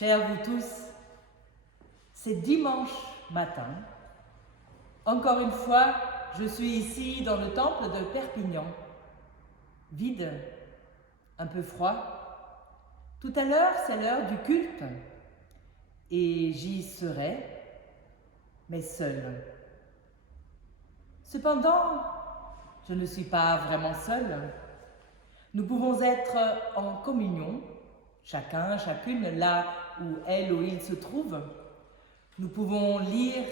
Chers vous tous, c'est dimanche matin. Encore une fois, je suis ici dans le temple de Perpignan. Vide, un peu froid. Tout à l'heure, c'est l'heure du culte. Et j'y serai, mais seule. Cependant, je ne suis pas vraiment seule. Nous pouvons être en communion, chacun, chacune, là où elle ou il se trouve. Nous pouvons lire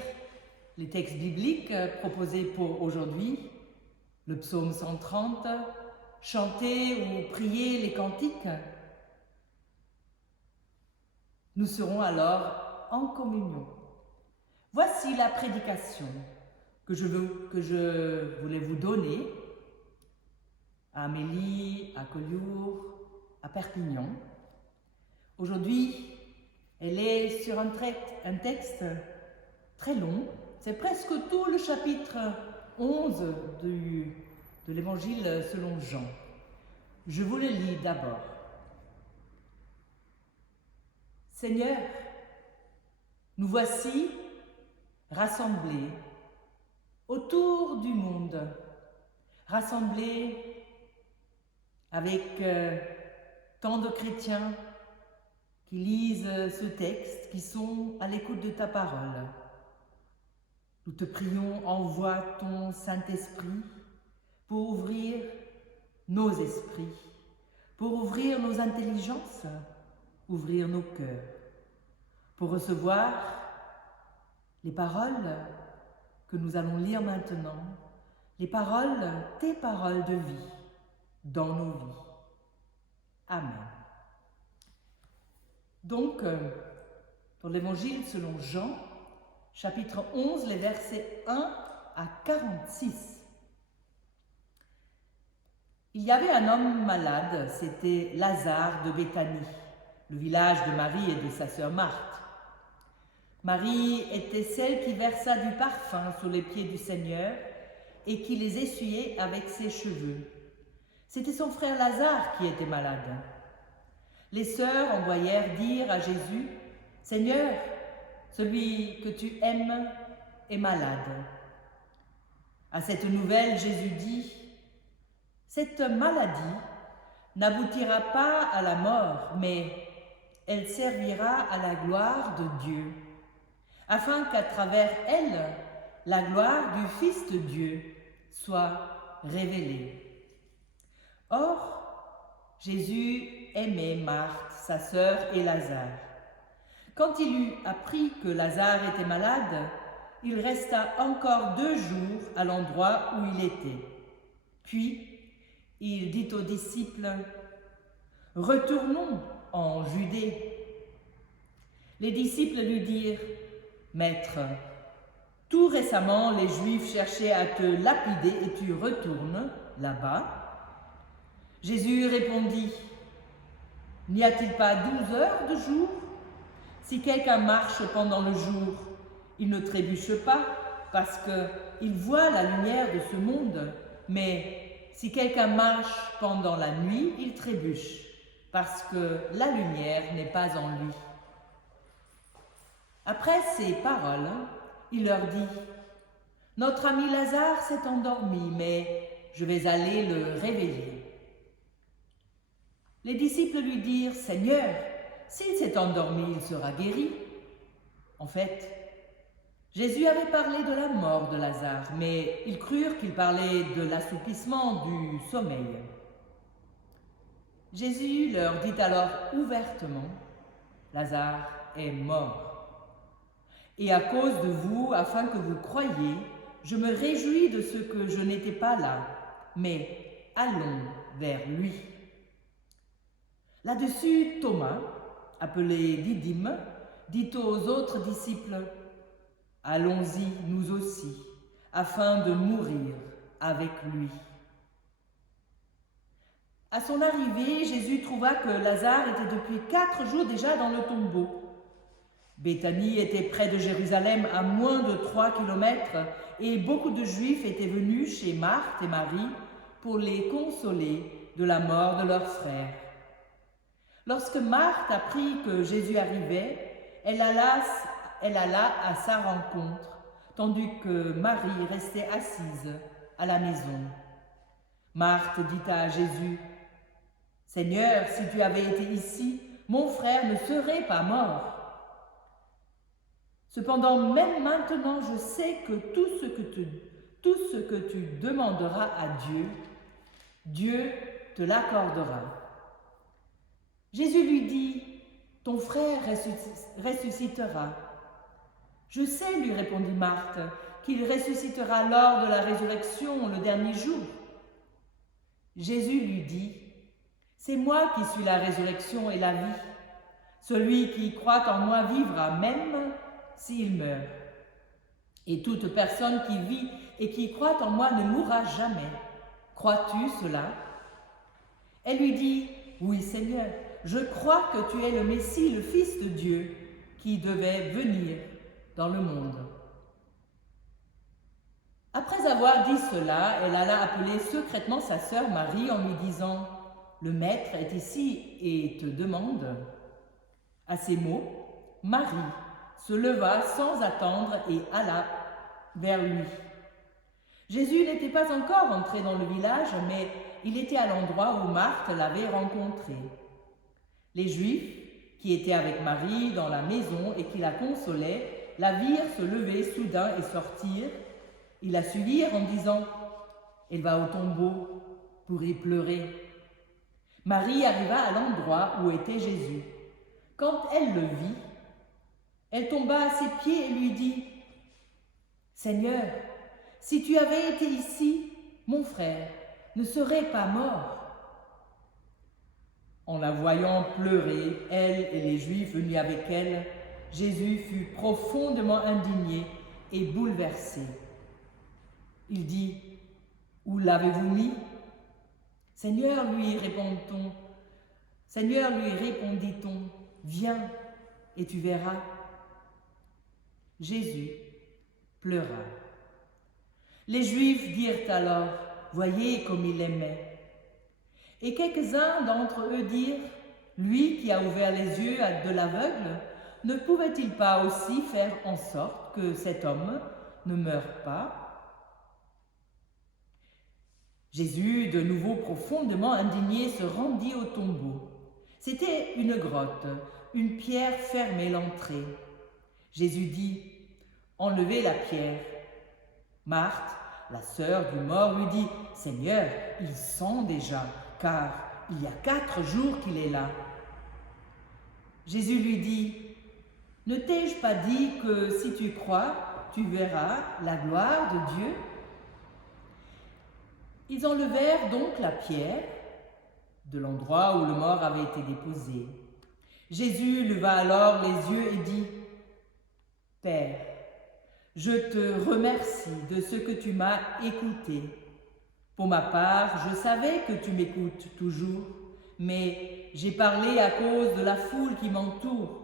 les textes bibliques proposés pour aujourd'hui, le psaume 130, chanter ou prier les cantiques. Nous serons alors en communion. Voici la prédication que je voulais vous donner à Amélie, à Collioure, à Perpignan. Aujourd'hui, elle est sur un texte très long. C'est presque tout le chapitre 11 de l'Évangile selon Jean. Je vous le lis d'abord. Seigneur, nous voici rassemblés autour du monde, rassemblés avec tant de chrétiens qui lisent ce texte, qui sont à l'écoute de ta parole. Nous te prions, envoie ton Saint-Esprit pour ouvrir nos esprits, pour ouvrir nos intelligences, ouvrir nos cœurs, pour recevoir les paroles que nous allons lire maintenant, les paroles, tes paroles de vie dans nos vies. Amen. Donc, dans l'Évangile selon Jean, chapitre 11, les versets 1 à 46. Il y avait un homme malade, c'était Lazare de Béthanie, le village de Marie et de sa sœur Marthe. Marie était celle qui versa du parfum sur les pieds du Seigneur et qui les essuyait avec ses cheveux. C'était son frère Lazare qui était malade. Les sœurs envoyèrent dire à Jésus, « Seigneur, celui que tu aimes est malade. » À cette nouvelle, Jésus dit, « Cette maladie n'aboutira pas à la mort, mais elle servira à la gloire de Dieu, afin qu'à travers elle, la gloire du Fils de Dieu soit révélée. » Or, Jésus aimait Marthe, sa sœur et Lazare. Quand il eut appris que Lazare était malade, il resta encore 2 jours à l'endroit où il était. Puis, il dit aux disciples, « Retournons en Judée. » Les disciples lui dirent, « Maître, tout récemment les Juifs cherchaient à te lapider et tu retournes là-bas. » Jésus répondit, « N'y a-t-il pas 12 heures de jour? Si quelqu'un marche pendant le jour, il ne trébuche pas parce qu'il voit la lumière de ce monde, mais si quelqu'un marche pendant la nuit, il trébuche parce que la lumière n'est pas en lui. » Après ces paroles, il leur dit, « Notre ami Lazare s'est endormi, mais je vais aller le réveiller. » Les disciples lui dirent, « Seigneur, s'il s'est endormi, il sera guéri. » En fait, Jésus avait parlé de la mort de Lazare, mais ils crurent qu'il parlait de l'assoupissement du sommeil. Jésus leur dit alors ouvertement, « Lazare est mort. Et à cause de vous, afin que vous croyiez, je me réjouis de ce que je n'étais pas là, mais allons vers lui. » Là-dessus, Thomas, appelé Didyme, dit aux autres disciples, « Allons-y, nous aussi, afin de mourir avec lui. » À son arrivée, Jésus trouva que Lazare était depuis 4 jours déjà dans le tombeau. Béthanie était près de Jérusalem, à moins de 3 kilomètres, et beaucoup de Juifs étaient venus chez Marthe et Marie pour les consoler de la mort de leur frère. Lorsque Marthe apprit que Jésus arrivait, elle alla à sa rencontre, tandis que Marie restait assise à la maison. Marthe dit à Jésus, « Seigneur, si tu avais été ici, mon frère ne serait pas mort. Cependant, même maintenant, je sais que tout ce que tu demanderas à Dieu, Dieu te l'accordera. » Jésus lui dit, « Ton frère ressuscitera. » « Je sais, lui répondit Marthe, qu'il ressuscitera lors de la résurrection le dernier jour. » Jésus lui dit, « C'est moi qui suis la résurrection et la vie. Celui qui croit en moi vivra même s'il meurt. Et toute personne qui vit et qui croit en moi ne mourra jamais. Crois-tu cela ?» Elle lui dit, « Oui, Seigneur, je crois que tu es le Messie, le Fils de Dieu, qui devait venir dans le monde. » Après avoir dit cela, elle alla appeler secrètement sa sœur Marie en lui disant, « Le Maître est ici et te demande. » À ces mots, Marie se leva sans attendre et alla vers lui. Jésus n'était pas encore entré dans le village, mais il était à l'endroit où Marthe l'avait rencontré. Les Juifs qui étaient avec Marie dans la maison et qui la consolaient, la virent se lever soudain et sortir. Ils la suivirent en disant, « Elle va au tombeau pour y pleurer. » Marie arriva à l'endroit où était Jésus. Quand elle le vit, elle tomba à ses pieds et lui dit, « Seigneur, si tu avais été ici, mon frère ne serait pas mort. » En la voyant pleurer, elle et les Juifs venus avec elle, Jésus fut profondément indigné et bouleversé. Il dit, « Où l'avez-vous mis ?» Seigneur, lui répondit-on, « Viens et tu verras. » Jésus pleura. Les Juifs dirent alors, « Voyez comme il aimait. » Et quelques-uns d'entre eux dirent, « Lui qui a ouvert les yeux de l'aveugle, ne pouvait-il pas aussi faire en sorte que cet homme ne meure pas ?» Jésus, de nouveau profondément indigné, se rendit au tombeau. C'était une grotte, une pierre fermait l'entrée. Jésus dit, « Enlevez la pierre. » Marthe, la sœur du mort, lui dit, « Seigneur, il sent déjà, car il y a 4 jours qu'il est là. » Jésus lui dit, « Ne t'ai-je pas dit que si tu crois, tu verras la gloire de Dieu ?» Ils enlevèrent donc la pierre de l'endroit où le mort avait été déposé. Jésus leva alors les yeux et dit, « Père, je te remercie de ce que tu m'as écouté. Pour ma part, je savais que tu m'écoutes toujours, mais j'ai parlé à cause de la foule qui m'entoure,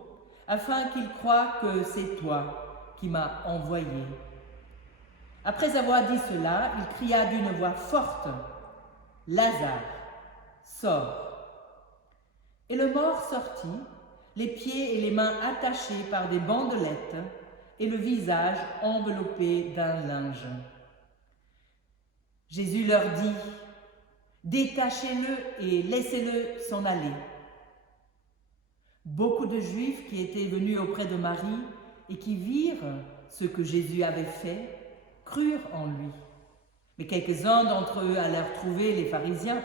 afin qu'ils croient que c'est toi qui m'as envoyé. » Après avoir dit cela, il cria d'une voix forte, « Lazare, sors !» Et le mort sortit, les pieds et les mains attachés par des bandelettes et le visage enveloppé d'un linge. Jésus leur dit, « Détachez-le et laissez-le s'en aller. » Beaucoup de Juifs qui étaient venus auprès de Marie et qui virent ce que Jésus avait fait, crurent en lui. Mais quelques-uns d'entre eux allèrent trouver les pharisiens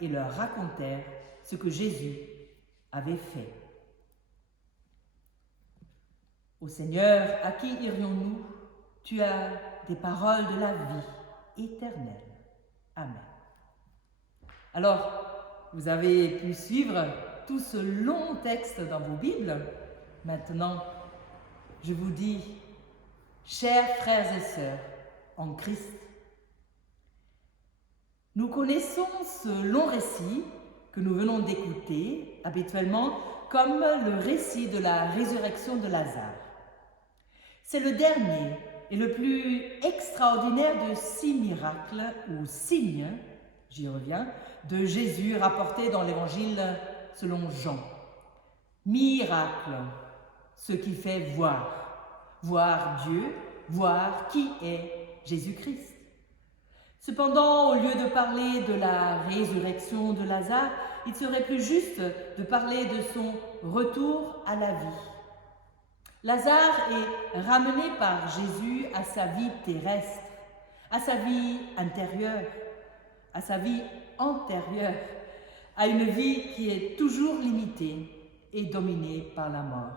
et leur racontèrent ce que Jésus avait fait. Ô Seigneur, à qui irions-nous? Tu as des paroles de la vie éternelle. Amen. Alors, vous avez pu suivre tout ce long texte dans vos Bibles. Maintenant, je vous dis, chers frères et sœurs en Christ, nous connaissons ce long récit que nous venons d'écouter habituellement comme le récit de la résurrection de Lazare. C'est le dernier et le plus extraordinaire de 6 miracles ou signes, j'y reviens, de Jésus rapportés dans l'évangile selon Jean. Miracle, ce qui fait voir Dieu, voir qui est Jésus-Christ. Cependant, au lieu de parler de la résurrection de Lazare, il serait plus juste de parler de son retour à la vie. Lazare est ramené par Jésus à sa vie terrestre, à sa vie intérieure, à sa vie antérieure, à une vie qui est toujours limitée et dominée par la mort.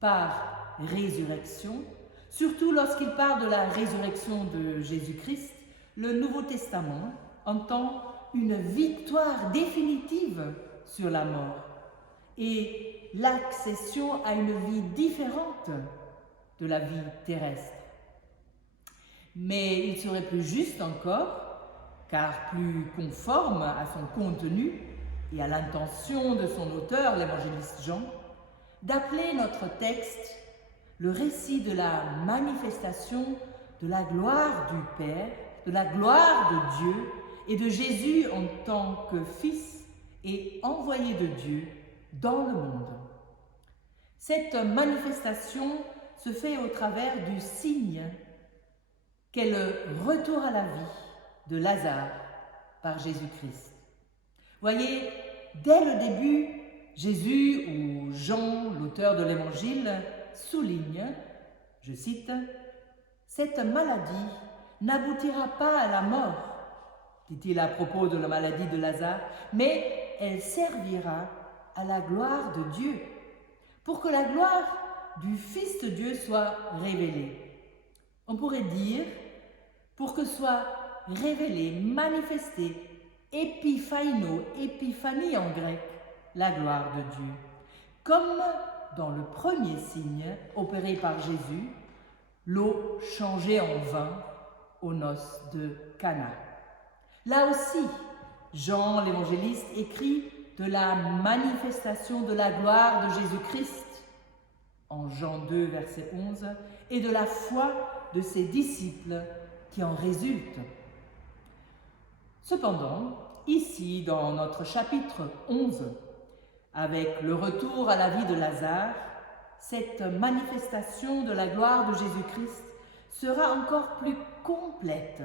Par résurrection, surtout lorsqu'il parle de la résurrection de Jésus-Christ, le Nouveau Testament entend une victoire définitive sur la mort et l'accession à une vie différente de la vie terrestre. Mais il serait plus juste encore, car plus conforme à son contenu et à l'intention de son auteur, l'évangéliste Jean, d'appeler notre texte le récit de la manifestation de la gloire du Père, de la gloire de Dieu et de Jésus en tant que Fils et envoyé de Dieu dans le monde. Cette manifestation se fait au travers du signe qu'est le retour à la vie de Lazare par Jésus-Christ. Voyez, dès le début, Jésus ou Jean, l'auteur de l'Évangile, souligne, je cite, « Cette maladie n'aboutira pas à la mort, dit-il à propos de la maladie de Lazare, mais elle servira à la gloire de Dieu, pour que la gloire du Fils de Dieu soit révélée. » On pourrait dire, pour que soit révélée, manifestée, épiphanie en grec, la gloire de Dieu. Comme dans le premier signe opéré par Jésus, l'eau changée en vin aux noces de Cana. Là aussi, Jean l'évangéliste écrit de la manifestation de la gloire de Jésus-Christ en Jean 2, verset 11, et de la foi de ses disciples qui en résulte. Cependant, ici, dans notre chapitre 11, avec le retour à la vie de Lazare, cette manifestation de la gloire de Jésus-Christ sera encore plus complète.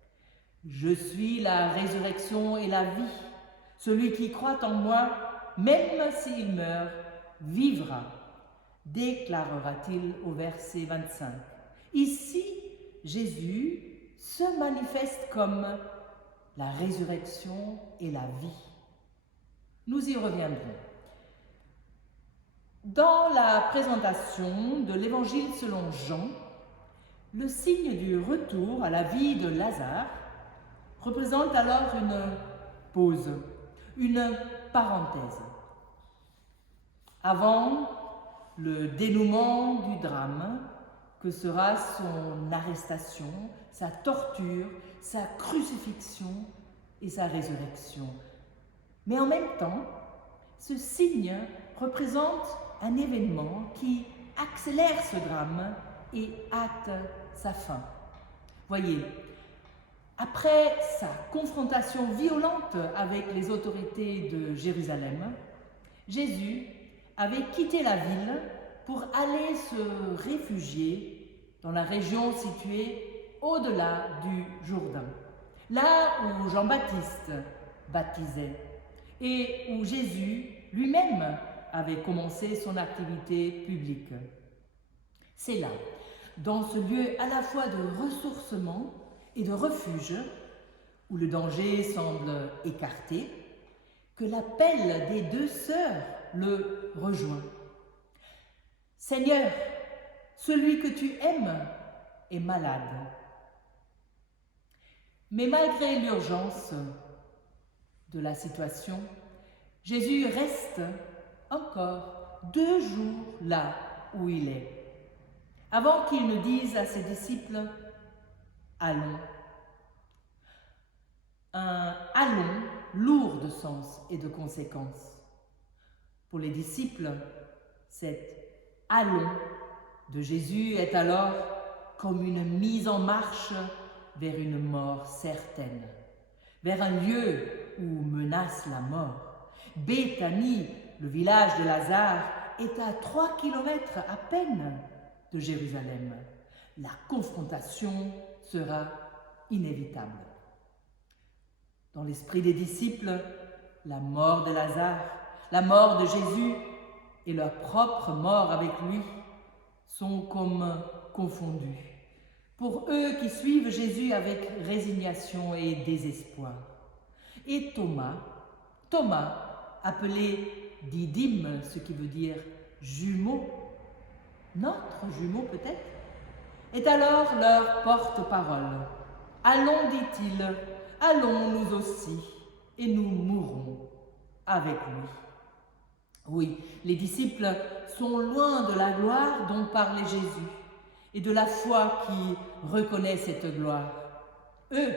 « Je suis la résurrection et la vie. Celui qui croit en moi, même s'il meurt, vivra, déclarera-t-il au verset 25. Ici, Jésus se manifeste comme la résurrection et la vie. Nous y reviendrons. Dans la présentation de l'Évangile selon Jean, le signe du retour à la vie de Lazare représente alors une pause, une parenthèse. Avant le dénouement du drame que sera son arrestation, sa torture, sa crucifixion et sa résurrection. Mais en même temps, ce signe représente un événement qui accélère ce drame et hâte sa fin. Voyez, après sa confrontation violente avec les autorités de Jérusalem, Jésus avait quitté la ville pour aller se réfugier dans la région située au-delà du Jourdain, là où Jean-Baptiste baptisait et où Jésus lui-même avait commencé son activité publique. C'est là, dans ce lieu à la fois de ressourcement et de refuge, où le danger semble écarté, que l'appel des deux sœurs le rejoint. « Seigneur, celui que tu aimes est malade. » Mais malgré l'urgence de la situation, Jésus reste encore 2 jours là où il est, avant qu'il ne dise à ses disciples « Allons ». Un « allons » lourd de sens et de conséquences. Pour les disciples, cet « allons » de Jésus est alors comme une mise en marche vers une mort certaine, vers un lieu où menace la mort. Béthanie, Le village de Lazare est à 3 kilomètres à peine de Jérusalem. La confrontation sera inévitable. Dans l'esprit des disciples, la mort de Lazare, la mort de Jésus et leur propre mort avec lui sont comme confondus. Pour eux qui suivent Jésus avec résignation et désespoir. Et Thomas, appelé Didyme, ce qui veut dire jumeau, notre jumeau peut-être, est alors leur porte-parole. Allons, dit-il, allons nous aussi, et nous mourrons avec lui. Oui, les disciples sont loin de la gloire dont parlait Jésus et de la foi qui reconnaît cette gloire. Eux,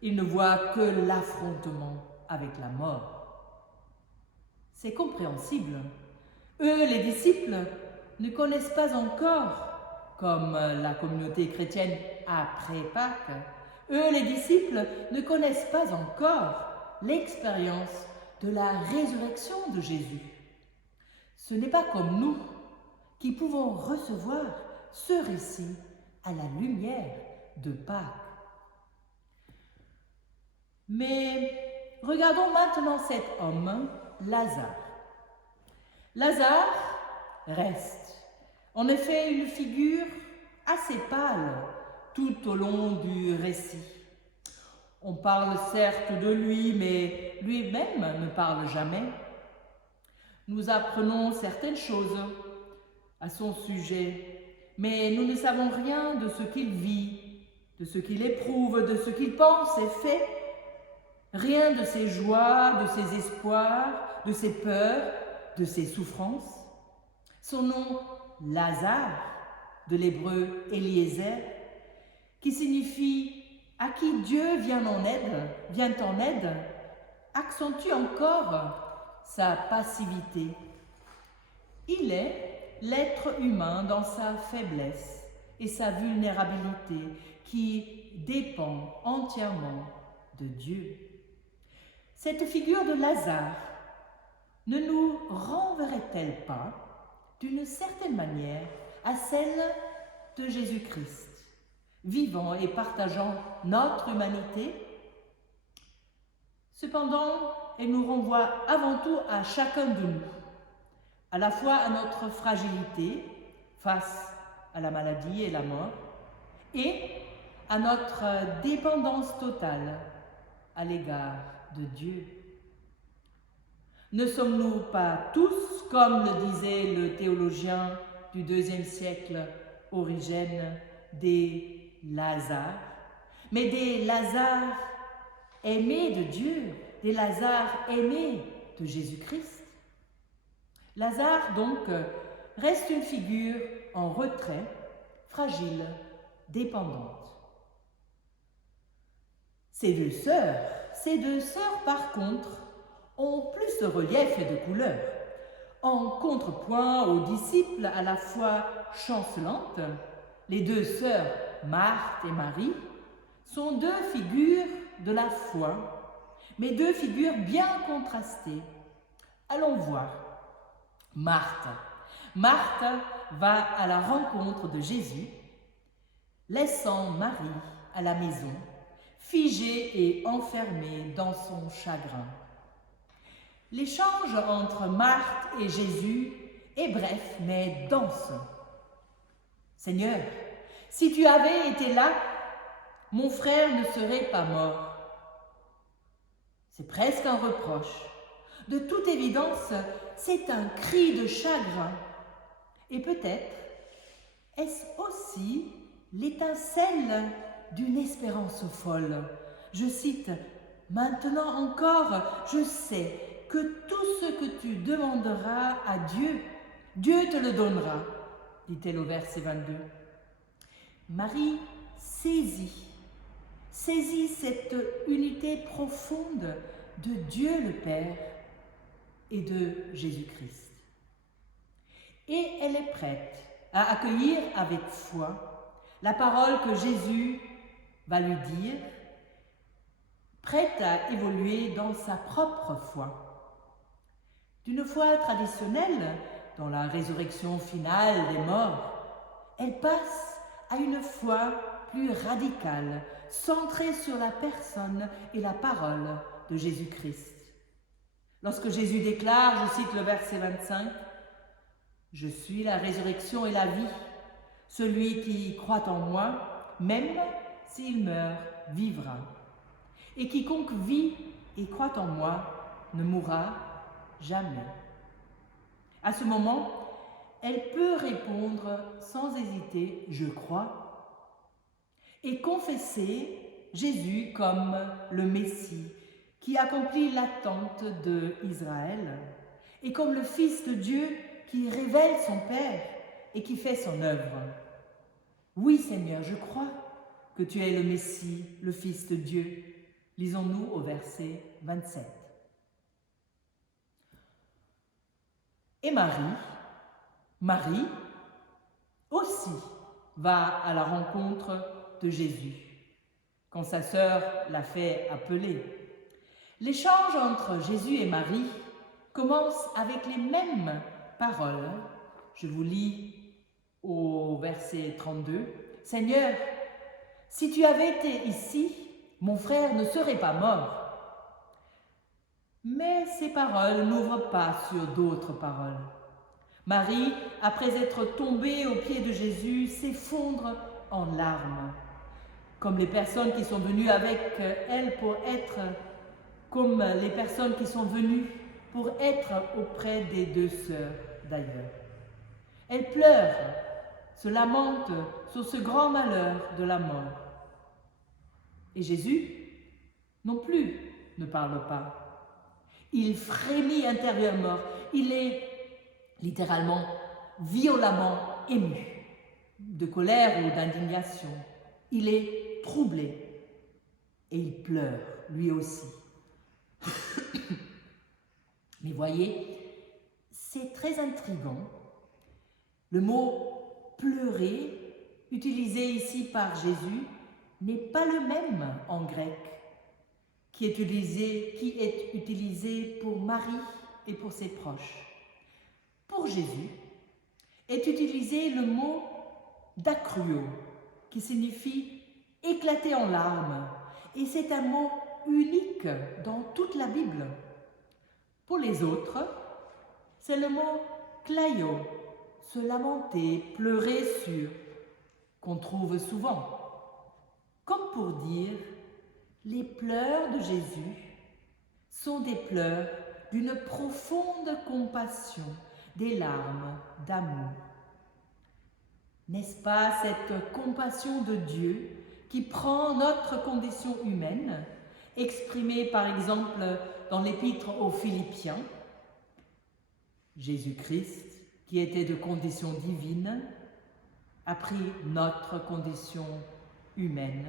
ils ne voient que l'affrontement avec la mort. C'est compréhensible. Eux, les disciples, ne connaissent pas encore, comme la communauté chrétienne après Pâques, eux, les disciples, ne connaissent pas encore l'expérience de la résurrection de Jésus. Ce n'est pas comme nous qui pouvons recevoir ce récit à la lumière de Pâques. Mais regardons maintenant cet homme, Lazare. Lazare reste. En effet, une figure assez pâle tout au long du récit. On parle certes de lui, mais lui-même ne parle jamais. Nous apprenons certaines choses à son sujet, mais nous ne savons rien de ce qu'il vit, de ce qu'il éprouve, de ce qu'il pense et fait. Rien de ses joies, de ses espoirs, de ses peurs, de ses souffrances. Son nom, Lazare, de l'hébreu Eliezer, qui signifie « à qui Dieu vient en aide », accentue encore sa passivité. Il est l'être humain dans sa faiblesse et sa vulnérabilité qui dépend entièrement de Dieu. Cette figure de Lazare ne nous renverrait-elle pas, d'une certaine manière, à celle de Jésus-Christ, vivant et partageant notre humanité? Cependant, elle nous renvoie avant tout à chacun de nous, à la fois à notre fragilité face à la maladie et la mort, et à notre dépendance totale à l'égard de Dieu. Ne sommes-nous pas tous, comme le disait le théologien du IIe siècle, Origène, des Lazares, mais des Lazares aimés de Dieu, des Lazares aimés de Jésus-Christ? Lazare, donc, reste une figure en retrait, fragile, dépendante. Ces deux sœurs, par contre, ont plus de relief et de couleur. En contrepoint aux disciples à la fois chancelantes, les deux sœurs, Marthe et Marie, sont deux figures de la foi, mais deux figures bien contrastées. Allons voir. Marthe va à la rencontre de Jésus, laissant Marie à la maison, figée et enfermée dans son chagrin. L'échange entre Marthe et Jésus est bref, mais dense. « Seigneur, si tu avais été là, mon frère ne serait pas mort. » C'est presque un reproche. De toute évidence, c'est un cri de chagrin. Et peut-être est-ce aussi l'étincelle d'une espérance folle. Je cite, « Maintenant encore, je sais que tout ce que tu demanderas à Dieu, Dieu te le donnera, dit-elle au verset 22. Marie saisit cette unité profonde de Dieu le Père et de Jésus-Christ. Et elle est prête à accueillir avec foi la parole que Jésus va lui dire, prête à évoluer dans sa propre foi. D'une foi traditionnelle, dans la résurrection finale des morts, elle passe à une foi plus radicale, centrée sur la personne et la parole de Jésus-Christ. Lorsque Jésus déclare, je cite le verset 25, « Je suis la résurrection et la vie. Celui qui croit en moi, même s'il meurt, vivra. Et quiconque vit et croit en moi ne mourra jamais. » À ce moment, elle peut répondre sans hésiter « Je crois » et confesser Jésus comme le Messie qui accomplit l'attente d'Israël et comme le Fils de Dieu qui révèle son Père et qui fait son œuvre. Oui, Seigneur, je crois que tu es le Messie, le Fils de Dieu. Lisons-nous au verset 27. Et Marie aussi va à la rencontre de Jésus, quand sa sœur l'a fait appeler. L'échange entre Jésus et Marie commence avec les mêmes paroles. Je vous lis au verset 32. « Seigneur, si tu avais été ici, mon frère ne serait pas mort. » Mais ces paroles n'ouvrent pas sur d'autres paroles. Marie, après être tombée aux pieds de Jésus, s'effondre en larmes, comme les personnes qui sont venues avec elle comme les personnes qui sont venues pour être auprès des deux sœurs d'ailleurs. Elle pleure, se lamente sur ce grand malheur de la mort. Et Jésus, non plus, ne parle pas. Il frémit intérieurement, il est littéralement violemment ému, de colère ou d'indignation. Il est troublé et il pleure, lui aussi. Mais voyez, c'est très intriguant. Le mot « pleurer » utilisé ici par Jésus n'est pas le même en grec qui est utilisé pour Marie et pour ses proches. Pour Jésus est utilisé le mot « dacruo » qui signifie « éclater en larmes » et c'est un mot unique dans toute la Bible. Pour les autres, c'est le mot « klaio », se lamenter, pleurer sur, qu'on trouve souvent, comme pour dire « les pleurs de Jésus sont des pleurs d'une profonde compassion, des larmes d'amour. » N'est-ce pas cette compassion de Dieu qui prend notre condition humaine, exprimée par exemple dans l'épître aux Philippiens? Jésus-Christ, qui était de condition divine, a pris notre condition humaine.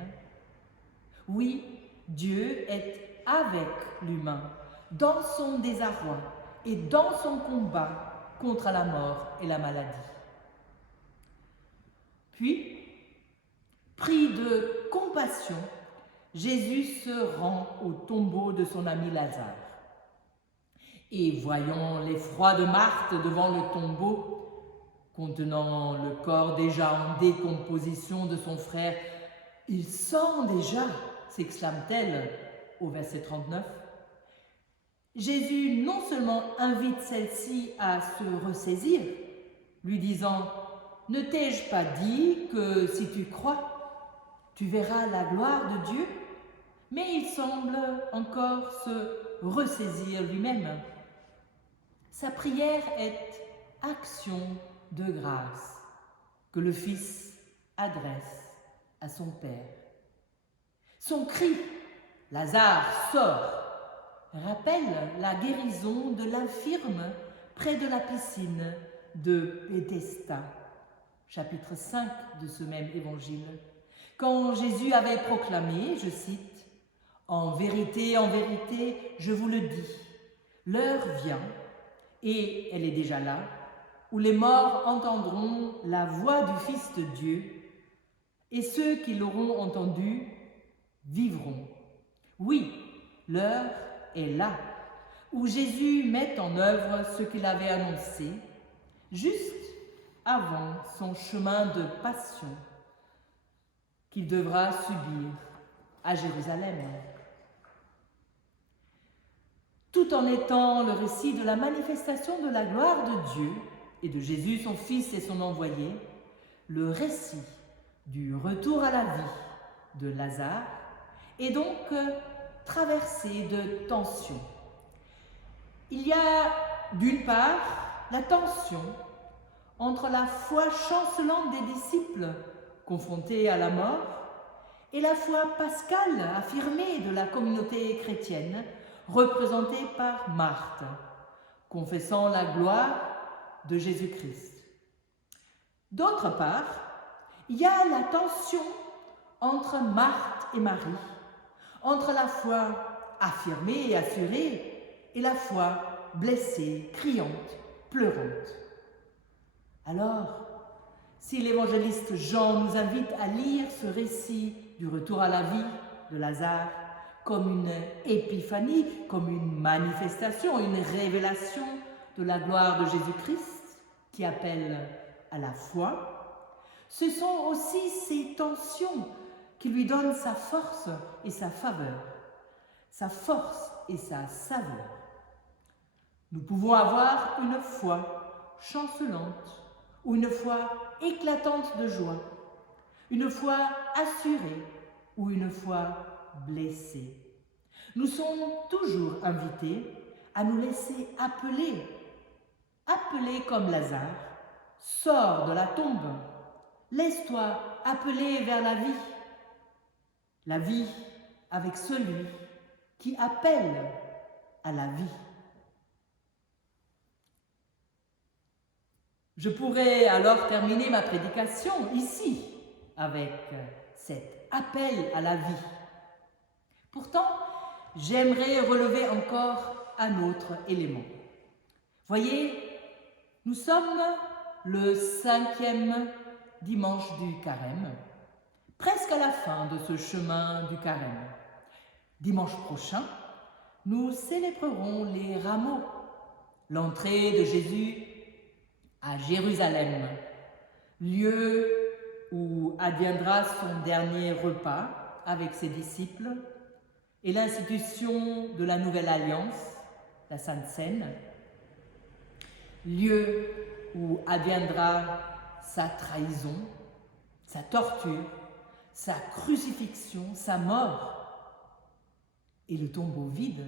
Oui, Dieu est avec l'humain, dans son désarroi et dans son combat contre la mort et la maladie. Puis, pris de compassion, Jésus se rend au tombeau de son ami Lazare. Et voyant l'effroi de Marthe devant le tombeau, contenant le corps déjà en décomposition de son frère, « Il sent déjà !» s'exclame-t-elle au verset 39. Jésus non seulement invite celle-ci à se ressaisir, lui disant « Ne t'ai-je pas dit que si tu crois, tu verras la gloire de Dieu ?» mais il semble encore se ressaisir lui-même. Sa prière est action de grâce que le Fils adresse à son Père. Son cri « Lazare, sors !» rappelle la guérison de l'infirme près de la piscine de Bethesda, chapitre 5 de ce même évangile, quand Jésus avait proclamé, je cite, « En vérité, je vous le dis, l'heure vient, et elle est déjà là, où les morts entendront la voix du Fils de Dieu, et ceux qui l'auront entendu vivront. Oui, l'heure est là. où Jésus met en œuvre ce qu'il avait annoncé juste avant son chemin de passion qu'il devra subir à Jérusalem. Tout en étant le récit de la manifestation de la gloire de Dieu et de Jésus, son Fils et son envoyé, le récit du retour à la vie de Lazare est donc traversé de tensions. Il y a d'une part la tension entre la foi chancelante des disciples confrontés à la mort et la foi pascale affirmée de la communauté chrétienne représentée par Marthe, confessant la gloire de Jésus-Christ. D'autre part, il y a la tension entre Marthe et Marie, entre la foi affirmée et assurée et la foi blessée, criante, pleurante. Alors, si l'évangéliste Jean nous invite à lire ce récit du retour à la vie de Lazare comme une épiphanie, comme une manifestation, une révélation de la gloire de Jésus-Christ qui appelle à la foi, ce sont aussi ces tensions qui lui donnent sa force et sa faveur, sa force et sa saveur. Nous pouvons avoir une foi chancelante ou une foi éclatante de joie, une foi assurée ou une foi blessée. Nous sommes toujours invités à nous laisser appeler comme Lazare, sors de la tombe, laisse-toi appeler vers la vie avec celui qui appelle à la vie. Je pourrais alors terminer ma prédication ici avec cet appel à la vie. Pourtant, j'aimerais relever encore un autre élément. Voyez, nous sommes le 5e dimanche du carême, presque à la fin de ce chemin du carême. Dimanche prochain, nous célébrerons les rameaux, l'entrée de Jésus à Jérusalem, lieu où adviendra son dernier repas avec ses disciples et l'institution de la nouvelle alliance, la Sainte Seine, lieu où adviendra sa trahison, sa torture, sa crucifixion, sa mort et le tombeau vide.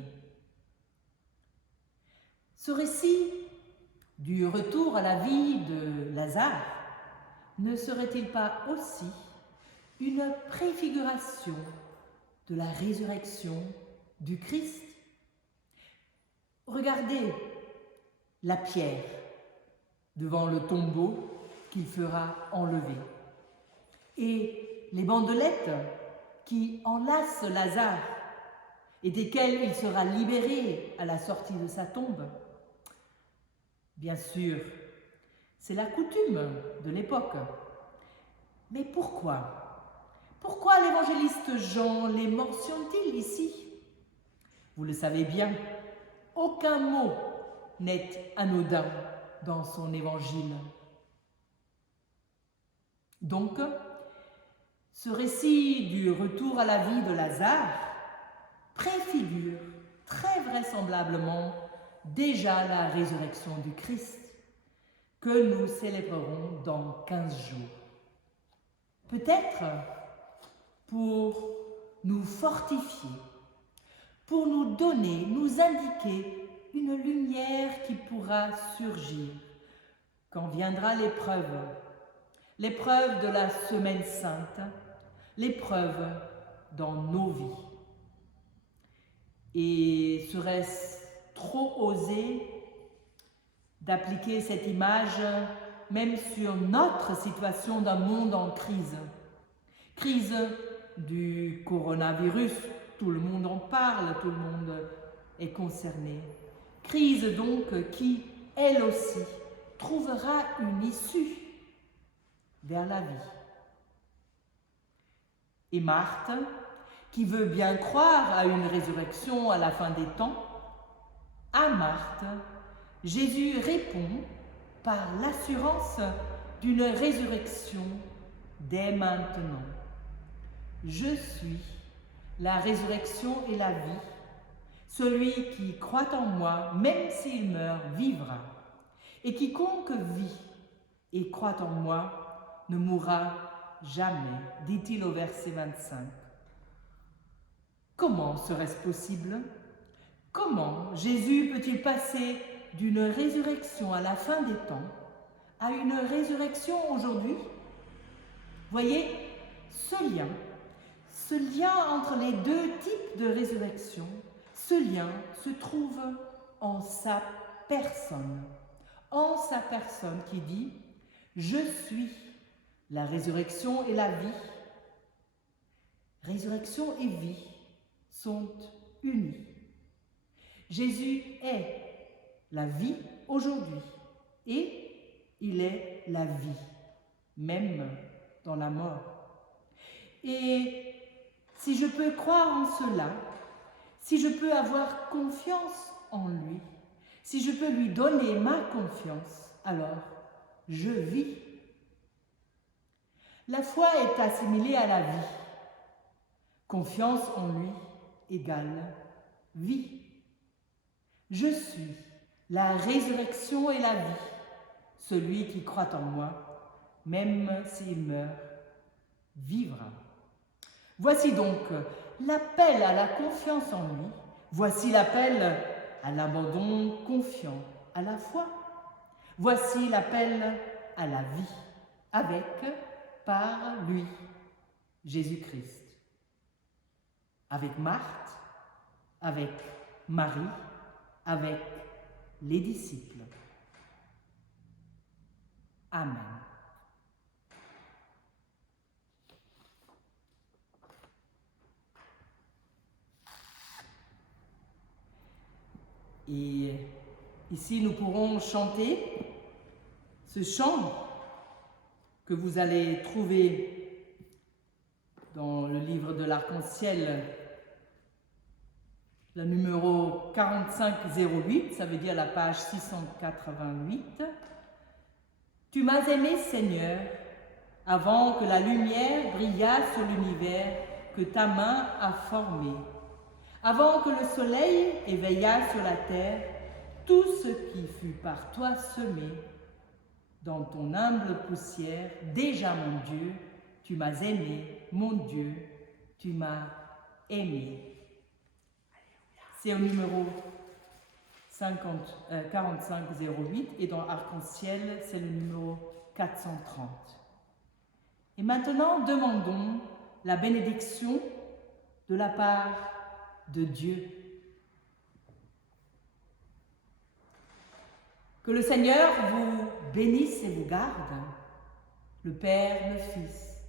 Ce récit du retour à la vie de Lazare ne serait-il pas aussi une préfiguration de la résurrection du Christ? Regardez la pierre devant le tombeau qu'il fera enlever et les bandelettes qui enlacent Lazare et desquelles il sera libéré à la sortie de sa tombe. Bien sûr, c'est la coutume de l'époque. Mais pourquoi? Pourquoi l'évangéliste Jean les mentionne-t-il ici? Vous le savez bien, aucun mot n'est anodin dans son évangile. Donc, ce récit du retour à la vie de Lazare préfigure très vraisemblablement déjà la résurrection du Christ que nous célébrerons dans 15 jours. Peut-être pour nous fortifier, pour nous donner, nous indiquer une lumière qui pourra surgir quand viendra l'épreuve de la Semaine Sainte, l'épreuve dans nos vies. Et serait-ce trop osé d'appliquer cette image même sur notre situation d'un monde en crise? Crise du coronavirus, tout le monde en parle, tout le monde est concerné. Crise donc qui, elle aussi, trouvera une issue vers la vie. Et Marthe, qui veut bien croire à une résurrection à la fin des temps, À Marthe, Jésus répond par l'assurance d'une résurrection dès maintenant. Je suis la résurrection et la vie. Celui qui croit en moi, même s'il meurt, vivra. Et quiconque vit et croit en moi ne mourra jamais, dit-il au verset 25. Comment serait-ce possible? Comment Jésus peut-il passer d'une résurrection à la fin des temps à une résurrection aujourd'hui? Voyez, ce lien entre les deux types de résurrection, ce lien se trouve en sa personne qui dit « Je suis la résurrection et la vie ». Résurrection et vie sont unies. Jésus est la vie aujourd'hui et il est la vie, même dans la mort. Et si je peux croire en cela, si je peux avoir confiance en lui, si je peux lui donner ma confiance, alors je vis. La foi est assimilée à la vie. Confiance en lui égale vie. Je suis la résurrection et la vie. Celui qui croit en moi, même s'il meurt, vivra. Voici donc l'appel à la confiance en lui. Voici l'appel à l'abandon confiant à la foi. Voici l'appel à la vie, avec, par lui, Jésus-Christ. Avec Marthe, avec Marie, avec les disciples. Amen. Et ici, nous pourrons chanter ce chant que vous allez trouver dans le livre de l'Arc-en-Ciel, le numéro 4508, ça veut dire la page 688. Tu m'as aimé, Seigneur, avant que la lumière brillât sur l'univers que ta main a formé. Avant que le soleil éveillât sur la terre tout ce qui fut par toi semé, dans ton humble poussière, déjà mon Dieu, tu m'as aimé, mon Dieu, tu m'as aimé. C'est au numéro 4508 et dans Arc-en-Ciel, c'est le numéro 430. Et maintenant, demandons la bénédiction de la part de Dieu. Que le Seigneur vous bénisse et vous garde, le Père, le Fils,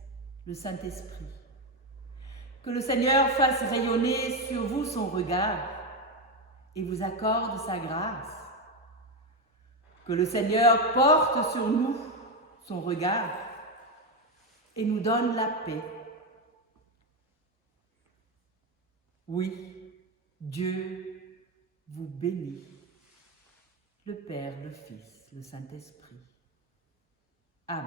le Saint-Esprit. Que le Seigneur fasse rayonner sur vous son regard et vous accorde sa grâce. Que le Seigneur porte sur nous son regard et nous donne la paix. Oui, Dieu vous bénit, le Père, le Fils, le Saint-Esprit. Amen.